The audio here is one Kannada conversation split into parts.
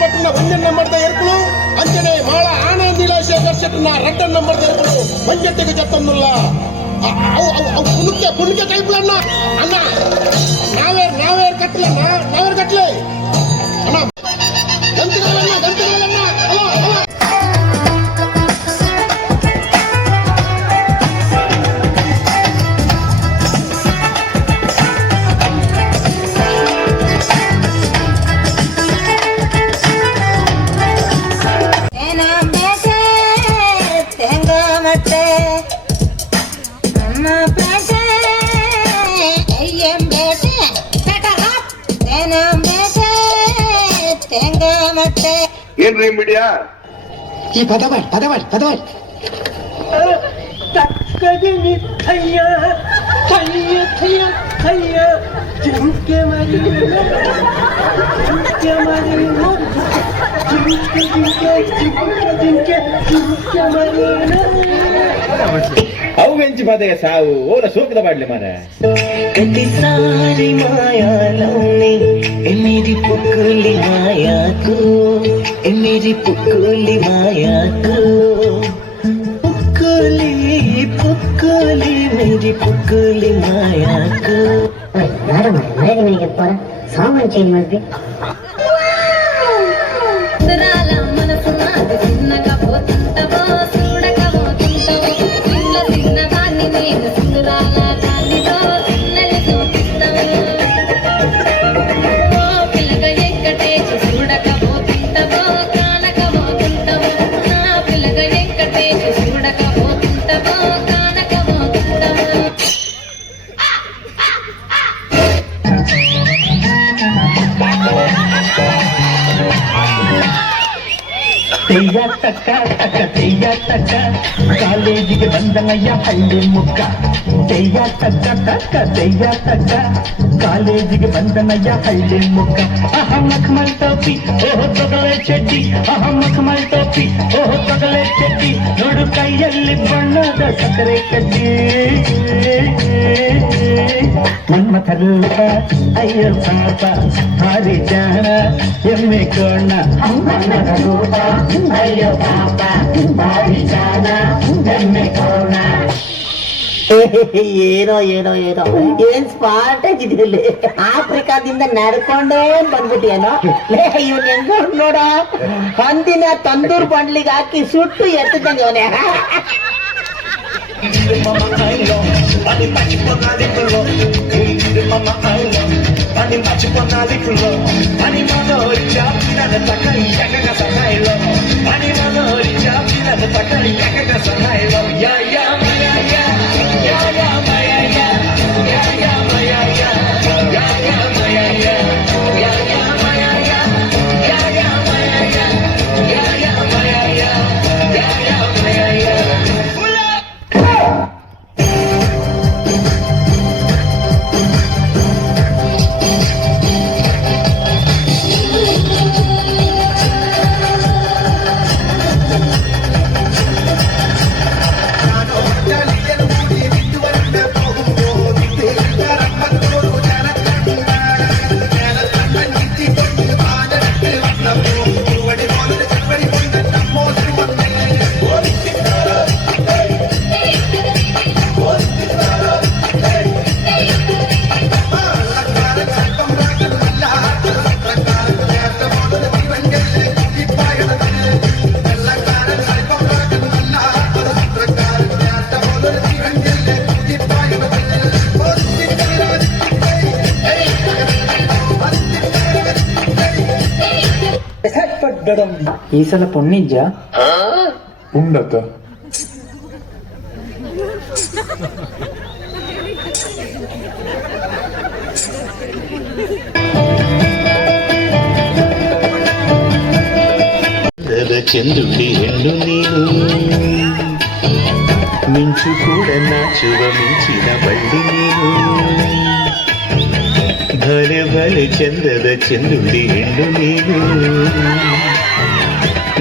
ಪಟ್ಟಣ 1 ನಂಬರ್ದ ಎರ್ಕಲು ಅಂಚನೆ ಮಾಳ ಆನಂದಿಲಾಶೆ ದರ್ಶಕನ 2 ನಂಬರ್ದ ಎರ್ಕಲು ಮಂಜಟ್ಟಿಗೆ ಜತ್ತನ್ನುಲ್ಲ ಕುಣಿಕೆ ಕೈಪುಲನ್ನ ಅಣ್ಣ ನಾವೇರ್ ಕಟ್ಟಲೆ ಅಣ್ಣ ಗಂಟೆಗಳನ್ನ ಏನ್ರಿ ಮೀಡಿಯಾ ಈ ಪದವಾಡ್ ತಕ್ಕದಿನಿ ಥಯ್ಯ ಜಿಂಕೆ ಮರಿ ಅವು ವೆಂಚಿ ಪದೆಯ ಸಾವು ಓಲ ಸೂಕ್ತ ಬಾಡ್ಲಿ ಮಾರ कति सारी माया लौने ए मेरी पुकुली माया को ए मेरी पुकुली माया को पुकुली मेरी पुकुली माया को ಮನೆಗೆ ಪರ ಸಾಮಾನು ಚೇಂಜ್ ಮಾಡ್ಬೇಕು ತೆಯ್ಯ ತಕ್ಕ ಕಾಲೇಜಿಗೆ ಬಂದನಯ್ಯ ಹಳ್ಳಿ ಮುಕ್ಕ ತೆಯ್ಯ ತಕ್ಕ ಕಾಲೇಜಿಗೆ ಬಂದನಯ್ಯ ಹಳ್ಳಿ ಮುಕ್ಕ ಮಖಮಲ್ ಟೋಪಿ ಓಹೋ ತೊಗಲೆ ಚಡ್ಡಿ ಮಖಮಲ್ ಟೋಪಿ ಓಹೋ ತೊಗಲೆ ಚಡ್ಡಿ ನೋಡು ಕೈಯಲ್ಲಿ ಬಣ್ಣದ ಸಕ್ಕರೆ ಕಡ್ಡಿ ಮನ್ಮಥ ರೂಪ ಅಯ್ಯೋ ಪಾಪ ಹಾರಿ ಜಾಣ ಎಮ್ಮೆ ಕೋಣ ಮನ್ಮಥ ರೂಪ ಅಯ್ಯೋ ಪಾಪ ಹಾರಿ ಜಾಣ ಎಮ್ಮೆ ಕೋಣ ಏನೋ ಏನ್ ಸ್ಪಾಟ್ ಆಗಿದ್ರಲ್ಲಿ ಆಫ್ರಿಕಾದಿಂದ ನಡ್ಕೊಂಡೇ ಬಂದ್ಬಿಟ್ಟಿಯೇನೋ ಇವ್ನ ಹೆಂಗ ನೋಡ ಅಂದಿನ ತಂದೂರ್ ಬಂಡ್ಲಿಗೆ ಹಾಕಿ ಸುಟ್ಟು ಎತ್ತಿದ್ದಂಗೆ ಅವನೇ ಈ ಸಲ ಪುಣ್ಣಿಜ್ಜ ಉಂಡತ್ತ ಚಂದುಳ್ಳಿ ಹೆಣ್ಣು ನೀನು ಮಿಂಚು ಕೂಡ ನಾಚುವ ಮಿಂಚಿನ ಬಳ್ಳಿ ನೀನು ಭಲೆ ಚಂದದ ಚೆಂದುಳ್ಳಿ ಹೆಣ್ಣು ನೀನು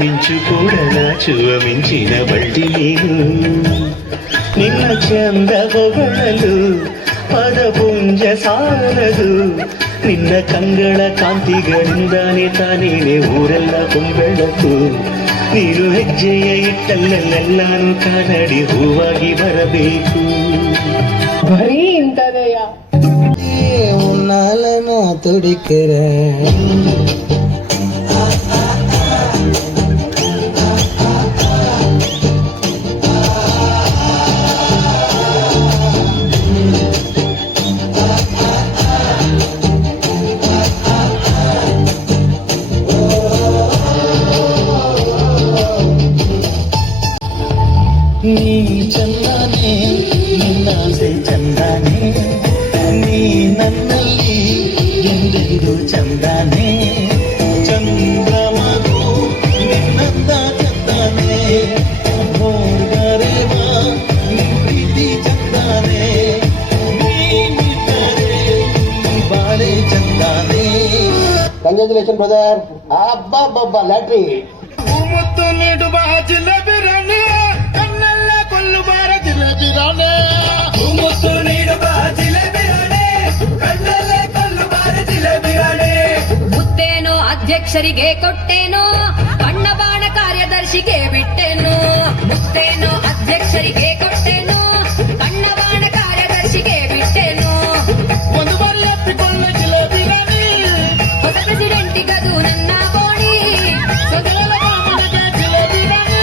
ಮಿಂಚು ಕೂಡ ನಾಚುವ ಮಿಂಚಿನ ಬಳ್ಳಿ ನೀನು ನಿನ್ನ ಚಂದ ಹೊಗಳಲು ಪದಪುಂಜ ಸಾಲದು ನಿನ್ನ ಕಂಗಳ ಕಾಂತಿಗಳಿಂದಾನೆ ತಾನೇನೆ ಊರೆಲ್ಲ ಕೊಂಬೆಳಕು ನೀನು ಹೆಜ್ಜೆಯ ಇಟ್ಟಲ್ಲೆಲ್ಲಾನು ಕಾನಡಿ ಹೂವಾಗಿ ಬರಬೇಕು ಬರೀ ಇಂಥದೆಯ ಉನ್ನಾಲನ ತುಡಿಕರ ನೀ ಚಂದಾನೆ ನಿನ್ನಾಸೆ ಚಂದಾನೆ ನೀ ನನ್ನಲ್ಲಿ ಎಂದೆಂದು ಚಂದಾನೆ ಚಂದ್ರಮಗು ನಿನ್ನಂದ ಚಂದಾನೆ ಹೋರ್ಗರೇವ ನಿನ್ ಪ್ರೀತಿ ಚಂದಾನೆ ನೀನಿದ್ದರೆ ಬಾಳೆ ಚಂದಾನೆ. Congratulation brother. ಅಬ್ಬಬ್ಬಬ್ಬ ಲ್ಯಾಟ್ರಿ. ಮುತ್ತು ನೀಡುವ ಜಿಲೇಬಿ ರಾಣಿ ಕಣ್ಣೆಲ್ಲ ಕೊಲ್ಲುಬಾರ ಜಿಲೇಬಿ ರಾಣಿ ಮುತ್ತು ನೀಡುವ ಜಿಲೇಬಿ ರಾಣಿ ಕಣ್ಣಲ್ಲ ಕೊಲ್ಲುಬಾರ ಜಿಲೇಬಿ ರಾಣಿ ಮುತ್ತೇನೋ ಅಧ್ಯಕ್ಷರಿಗೆ ಕೊಟ್ಟೇನೋ ಬಣ್ಣ ಬಾಣ ಕಾರ್ಯದರ್ಶಿಗೆ ಬಿಟ್ಟೇನೋ ಮುತ್ತೇನೋ ಅಧ್ಯಕ್ಷರಿಗೆ ಕೊಟ್ಟೇನೋ ಬಣ್ಣ ಬಾಣ ಕಾರ್ಯದರ್ಶಿಗೆ ಬಿಟ್ಟೇನೋ ಒಂದು ಬಾರಿ ಎತ್ತಿಕೊಳ್ಳ ಜಿಲೇಬಿ ರಾಣಿ ಹೊಸ ಪ್ರೆಸಿಡೆಂಟಿಗದು ನನ್ನ ಬೋಣಿ ಸದಳ ಕಾಮನಗೆ ಜಿಲೇಬಿ ರಾಣಿ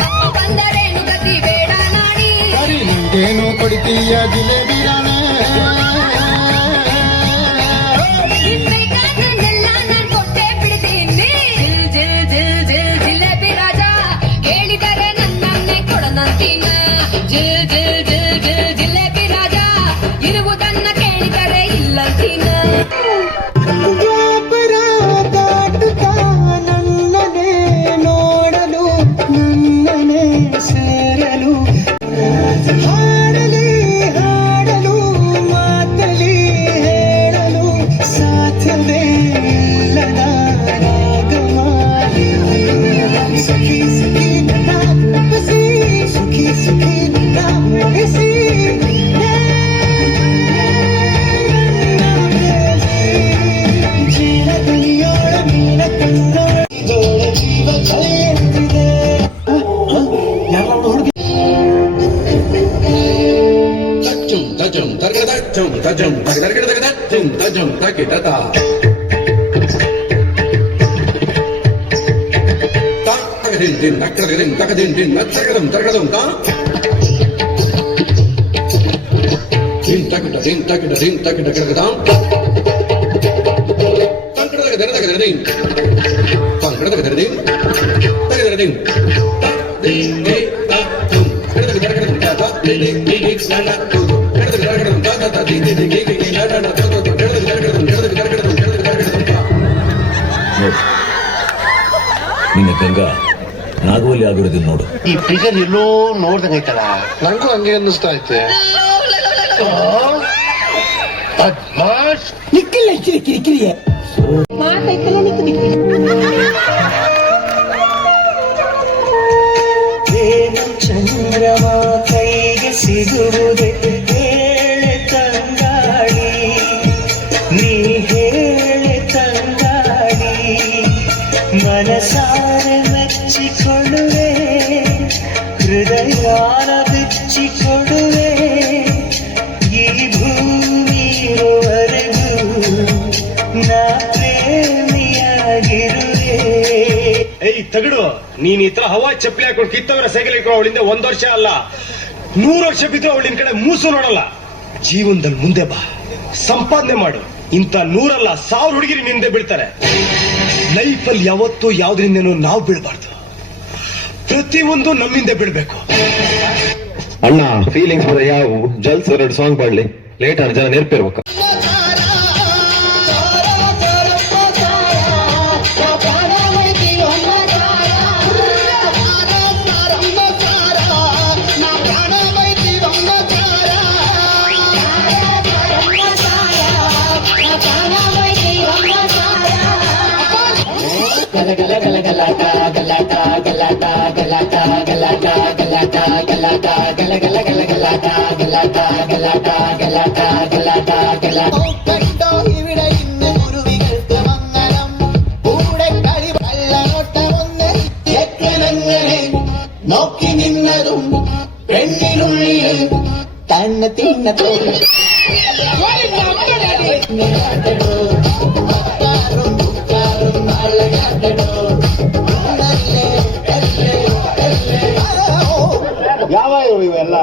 ನಮ್ಮ ಬಂದರೇನು ಗತಿ ಬೇಡ ನಾಣಿ ಸರಿ ನಿಂಗೇನು ಕೊಡ್ತೀಯ ಜಿಲೇಬಿ ರಾಣಿ ಬೇಕಾದನ್ನೆಲ್ಲ ನಾನ್ ಕೊಟ್ಟೆ ಬಿಡ್ತೀನಿ ಜಿಲ್ ಜಿಲ್ ಜಿಲ್ ಜಿಲ್ ಜಿಲೇಬಿ ರಾಜ ಹೇಳಿದರೆ ನನ್ನನ್ನೇ ಕೊಡನಂತೀನ ಜಿಲ್ ಜಿಲ್ ಜಿಲ್ ಜಿಲ್ ಜಿಲೇಬಿ ರಾಜ ಇರುವುದನ್ನ ಕೇಳಿದರೆ ಇಲ್ಲಂತೀನ ನನ್ನನೇ ನೋಡಲು ನನ್ನನೇ ಸೇರಲು ಹಾಡಲಿ ಹಾಡಲು ಮಾತಲಿ ಹೇಳಲು ಸಾಧ್ಯವೇ ಇಲ್ಲದ ರಾಗಮಾಲಿ ಸಖಿ ಸಖಿ ನನ್ನ ಬಸಿ ಸುಖಿ ಸುಖಿ ನನ್ನ ಮುಗಿಸಿ ಜೀವದನಿಯೋಳ ಮೀನ ಕಣ್ಣೋಳ ಜೀವ ಕಳೆಯುತ್ತಿದೆ. ತಚ್ಚುಂ ತಜುಂ ತರ್ಗದಚ್ಚುಂ ತಜುಂ ತಗದರ್ಗದಗದಚ್ಚುಂ ತಜುಂ ತಕಿಟತ. ತಗದಿನ್ ದಿನ್ ತಕ್ಕದಿನ್ ತಗದಿನ್ ದಿನ್ ತಗದಂ ತಗದಂ ತಾ. ದಿನ್ ತಕಿಟ ದಿನ್ ತಕಿಟ ದಿನ್ ತಕಿಟ ಕಡಗದಾಂ. ತಂಕಡದಗದರದಗದರಿನ್ ತಂಕಡದಗದರಿನ್ ತಗದರದಿನ್ ದಿನ್ ದಿ ತಚ್ಚುಂ ಕಡದಗದರಗದಂ ತಾ ದಿ ದಿ ದಿ ದಿ ಸ್ನಾನ ತು ಕಡದಗದರಗದಂ ತಾ ತಾ ದಿ ದಿ ದಿ ಗಿ ಗಿ ಗಿ ಲಾಡ ತು ತು ತು ಕಡದಗದರಗದಂ ತಾ. ನಿನ್ನ ಗಂಗಾ ನಾಗವಲ್ಲಿ ಆಗಿರೋದನ್ನ ನೋಡು. ಈ ಫಿಗರ್ ಎಲ್ಲೋ ನೋಡ್ದಂಗೈತಲ್ಲ ನಂಗೂ ಹಂಗೆ ಅನ್ನಿಸ್ತಾ ಐತೆ. ಬದ್ಮಾಶ್ ನಿಕ್ಕಿಲ್ಲ ಕಿರಿಕಿರಿಯೇ ಪ್ರೇಮ ಚಂದ್ರಮ ಕೈಗೆ ಸಿಗುವುದೇ ಹೇಳೆ ತಂಗಾಳಿ ನೀ ಹೇಳೆ ತಂಗಾಳಿ ಮನಸಾರೆ ಮೆಚ್ಚಿಕೊಳ್ಳುವೆ ಹೃದಯಾನ ಬಿಚ್ಚಿಕೊಡುವೆ ಈ ಭೂಮಿಯವರೆಗೂ ನಾ ಪ್ರೇಮಿಯಾಗಿರುವೆ. ಏಯ್ ತಗಡು, ನೀನ್ ಈ ತರ ಹವಾ ಚಪ್ಪಲಿ ಹಾಕೊಂಡು ಕಿತ್ತವರ ಸೈಕಲ್ ಇಟ್ಕೊಂಡು ಅವಳಿಂದ 1 ವರ್ಷ ಅಲ್ಲ 100 ವರ್ಷ ಬಿದ್ದು ಅವಳಿನ ಕಡೆ ಮೂಸು ನೋಡಲ್ಲ. ಜೀವನದಲ್ಲಿ ಮುಂದೆ ಬಾ, ಸಂಪಾದನೆ ಮಾಡು. ಇಂಥ 100 ಅಲ್ಲ 1000 ಹುಡುಗಿರಿ ನಿಂದೆ ಬೀಳ್ತಾರೆ. ಲೈಫಲ್ಲಿ ಯಾವತ್ತೂ ಯಾವ್ದ್ರಿಂದನೂ ನಾವು ಬೀಳ್ಬಾರ್ದು, ಪ್ರತಿಯೊಂದು ನಮ್ಮಿಂದ ಬೀಳ್ಬೇಕು. ಅಣ್ಣ ಫೀಲಿಂಗ್ಸ್ ಬರ ಯಾವ ಜಲ್ಸ್ 2 ಸಾಂಗ್ ಪಾಡ್ಲಿ ಲೇಟ್ ಆದ ಜನ ನೆನಪಿರ್ಬೇಕು. ಗಲಾಟ പെണ്ണിനുള്ളിൽ തന്നെ തിന്നത്തോ ಯಾವ ಇವೆಲ್ಲ